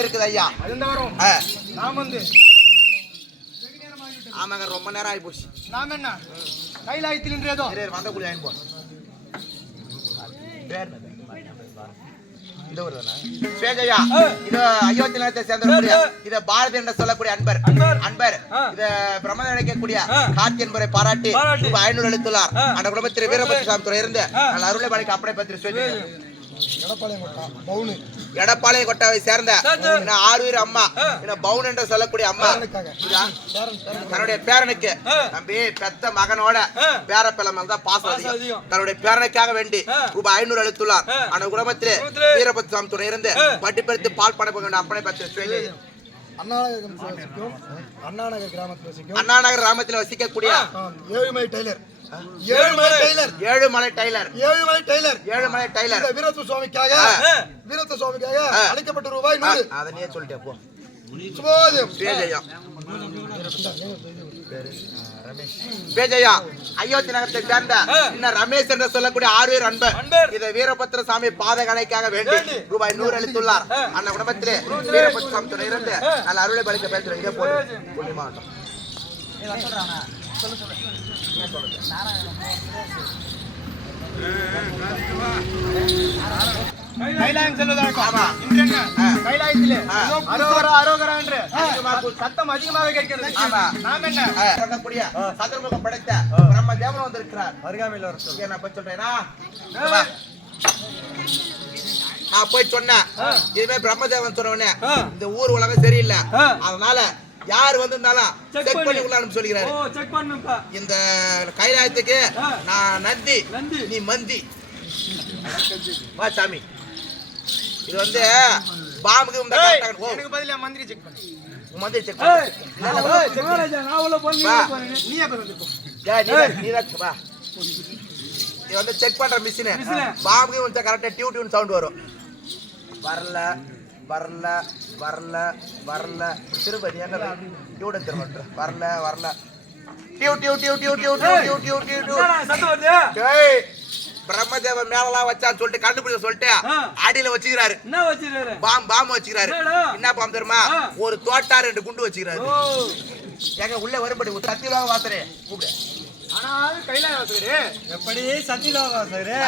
இருக்குது ஐயா. நாம் வந்து ஆமாங்க, ரொம்ப நேரம் ஆகி போச்சு. நாம் என்ன கைலாயத்தில் நின்றதோ வந்த கூலி ஆயின் போ. இத பாரதி என்று சொல்லக்கூடிய அன்பர் இத பிரம்ம நினைக்கக்கூடிய காட்சி என்பரை பாராட்டி 500 அளித்துள்ளார். அந்த குடும்பத்தில் வீரபத்ர சாமி துறை இருந்து அருளை மலைக்கு அப்படை பற்றி எடப்பாளைய கொட்டாவை சேர்ந்த ஆறுவீர் அம்மா பவுன் என்று சொல்லக்கூடிய அம்மா தன்னுடைய பேரனுக்கு தம்பி பெத்த மகனோட பேர பிள்ளை தான் பாசம் தன்னுடைய பேரனுக்காக வேண்டி ரூபாய் 500 அளித்துள்ளார். அந்த குடும்பத்திலே வீரபத்ர சாமி துறை இருந்து பட்டி பறித்து பால் பண அப்பனை பற்றி அண்ணாநகர் கிராமத்தில் வசிக்கக்கூடிய ஏழுமலை டெய்லர் வீரத்து சுவாமிக்காக அளிக்கப்பட்ட ரூபாய் 100. அதனே சொல்லிட்டேன் போ. அயோத்தி நகரத்தை சேர்ந்த ரமேஷ் என்று சொல்லக்கூடிய ஆறுவீர் அன்பர் இதை வீரபத்ர சாமி பாதகணைக்காக வேண்டி ரூபாய் 100 அளித்துள்ளார். அந்த குடும்பத்திலே வீரபத்ர சாமி துணை இருந்து நல்ல அருளை பலிக்க பேசுறோம். இதே போல மாவட்டம் கைலாயம் செல்வதற்காக கைலாயத்திலே அரோகரா என்று சத்தம் அதிகமாக கேட்கிறது. நாம் என்ன சொல்லக்கூடிய சதுர்முகம் படைத்த பிரம்ம தேவன் வந்திருக்கிறார். அருகாமையில் நான் போய் சொல்றேனா? நான் போய் சொன்னேன் இதுமே பிரம்மதேவன் சொன்ன இந்த ஊர் உலகம் சரியில்லை, அதனால யார் வந்திருந்தாலும் செக் பண்ணி உள்ளான்னு சொல்லிக்கிறாரு. இந்த கைலாயத்துக்கு நான் நந்தி, நீ மந்தி. வா சாமி, இது வந்து பாம்புக்கு எனக்கு பதிலா மந்திரி செக் பண்ணு. மந்திரி செக் பண்ணு. இது வந்து செக் பண்ற மிஷின். பாம்புக்கு வந்து கரெக்டா டியூ டியூன் சவுண்ட் வரும். வரல வரல வரல வரல திருப்பதி என்ன டியூட திரும்ப வரல வரல டியூ டியூ டியூ டியூ டியூ டியூ டியூ டியூ டியூ ஏய் பிரம்மதேவன் மேலலாம் வச்சான்னு சொல்லிட்டு கண்டுபிடிச்ச சொல்லிட்டு அடியில வச்சுக்கிறாரு. என்ன வச்சிருக்காரு? பாம்பு வச்சுக்கிறாரு. என்ன பாம்பு தெரியுமா? ஒரு தோட்டா 2 குண்டு வச்சுக்கிறாரு. எங்க உள்ள வரும்படி சத்தியலோக வாசரே கூப்பிடு. ஆனா கைலாய வாசகரே எப்படி சத்தியலோக வாசகரே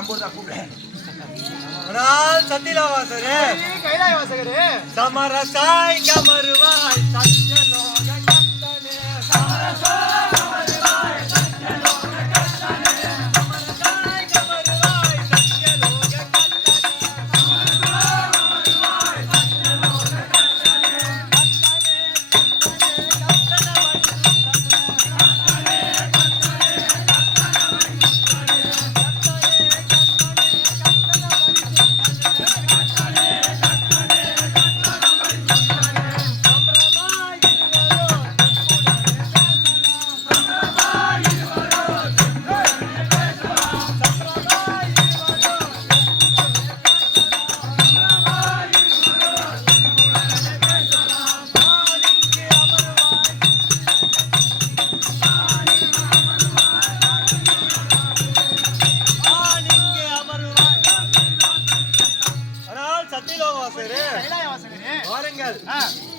நம்பர் தான் கூப்பிடு. சத்தியலோகரே கைலாய வாசகரே சமரசாய் கமருவாய் சத்தியலோக கத்தனே சமரசாய் கமருவாய் சத்தியலோக கத்தனே சமரசாய் கமருவாய் சத்தியலோக கத்தனே சமரசாய் கமருவாய் சத்தியலோக கத்தனே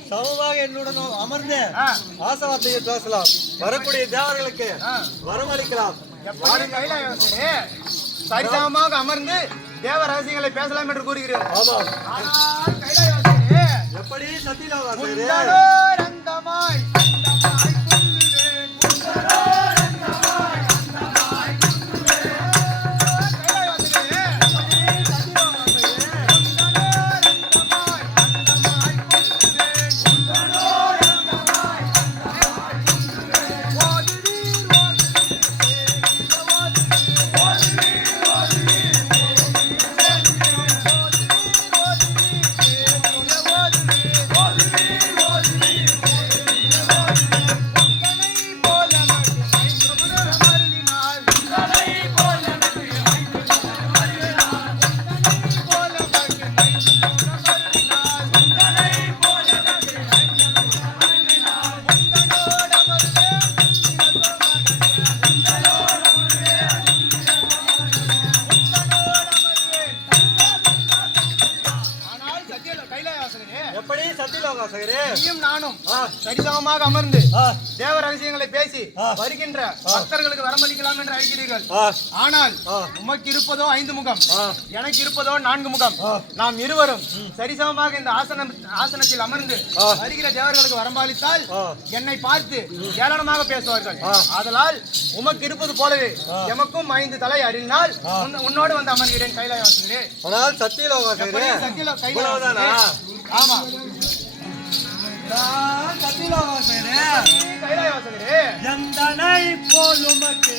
சமமாக என்னுடன் அமர்ந்து ஆசவார்த்தையை பேசலாம். வரக்கூடிய தேவர்களுக்கு வரமளிக்கலாம். சரிசமமாக அமர்ந்து தேவ ரகசியங்களை பேசலாம் என்று கூறுகிறேன். எப்படி சத்தியலோக கைலாயவாசகரே, எப்படி சத்தியலோகாசகரே? நீயும் நானும் சரிசமமாக அமர்ந்து தேவ ரகசியங்களை பேசி வருகின்ற பக்தர்களுக்கு வரமளிக்கலாம் என்று அழைக்கிறீர்கள். ஆனால் உமக்கு இருப்பதோ 5 முகம், எனக்கு இருப்பதோ 4 முகம். நாம் இருவரும் சரிசமமாக இந்த ஆசனத்தில் அமர்ந்து வருகிற தேவர்களுக்கு வரமளித்தால் என்னை பார்த்து ஏளனமாக பேசுவார்கள். ஆதலால் உமக்கு இருப்பது போலவே எமக்கும் 5 தலை அறிந்தால் உன்னோடு வந்து அமர்கிறேன் கைலாயவாசகரே. ஆனால் சத்தியலோகாசகரே, கைலாயவாசகரே, ஆமா சத்தியலோகாசகரே, கைலாயவாசகரே, எந்தனை போலுமக்கு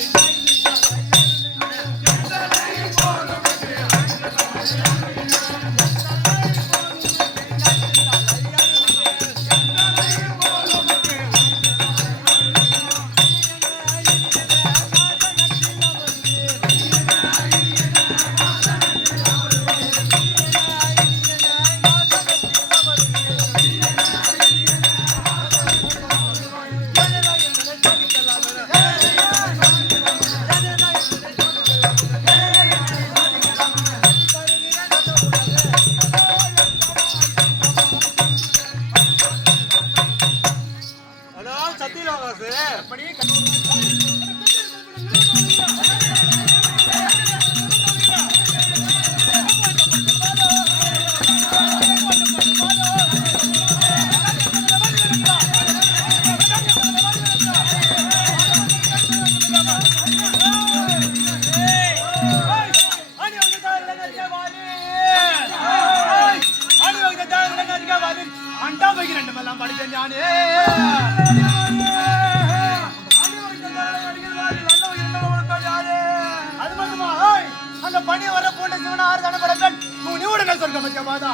அந்த பணி வர போன்ற சிவன ஆறு தானே படங்கள் துணிவுடன் சொர்க்க மத்தியமாதா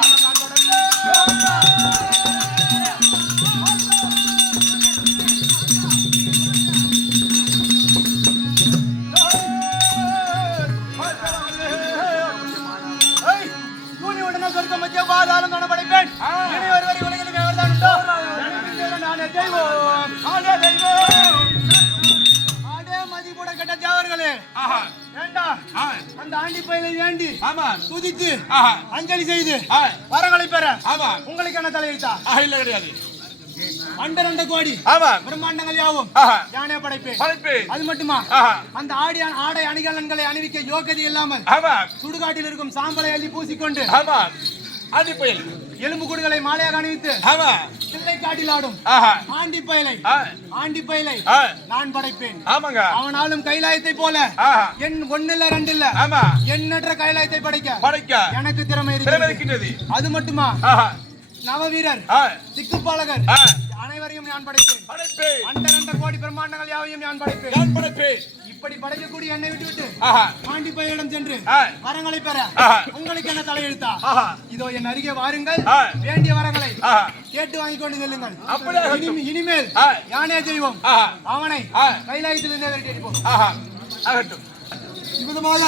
துணிவுடன் சொர்க்க மத்தியமாதாலும் தானே படைப்பேன். இனி ஒருவரை உலகில் எவர்தான் உண்டோ நானே தெய்வம், நானே தெய்வம். ஆடே மதிப்புட கெட்ட தேவர்களே, அந்த ஆண்டி பயிலை வேண்டி துதித்து அஞ்சலி செய்து வரங்களை பெற உங்களுக்கு என்ன தலையெழுத்தா? இல்ல, கிடையாது. 2 கோடி பிரம்மாண்டங்கள் யாவும் யானே படைப்பேன். அது மட்டுமா, அந்த ஆடை அணிகலன்களை அணிவிக்க யோகதி இல்லாமல் சுடுகாட்டில் இருக்கும் சாம்பலை அள்ளி பூசிக்கொண்டு எலும்பு கூடுகளை மாலையாக அணிவித்து பிள்ளை காட்டில் ஆடும் ஆண்டி பயலை நான் படைப்பேன். அவனாலும் கைலாயத்தை போல என் 1 இல்ல 2 இல்ல எண்ணற்ற கைலாயத்தை படைக்க எனக்கு திறமை இருக்கிறது. அது மட்டுமா, நவவீரர் திக்குப்பாலகர் அனைவரையும் நான் படைப்பேன். 2 கோடி பிரம்மாண்டங்கள் யாவையும் நான் படைப்பேன். இப்படி படைக்கக்கூடிய என்னை விட்டுவிட்டு ஆண்டி பையனிடம் சென்று வரங்களை பெற உங்களுக்கு என்ன தலையெழுத்தா? இதோ என் அருகே வாருங்கள், வேண்டிய வரங்களை கேட்டு வாங்கி கொண்டு செல்லுங்கள். இனிமேல் யானே தெய்வம், அவனை கைலாயத்தில் இருந்தே விரட்டி அடிப்போம். இவ்விதமாக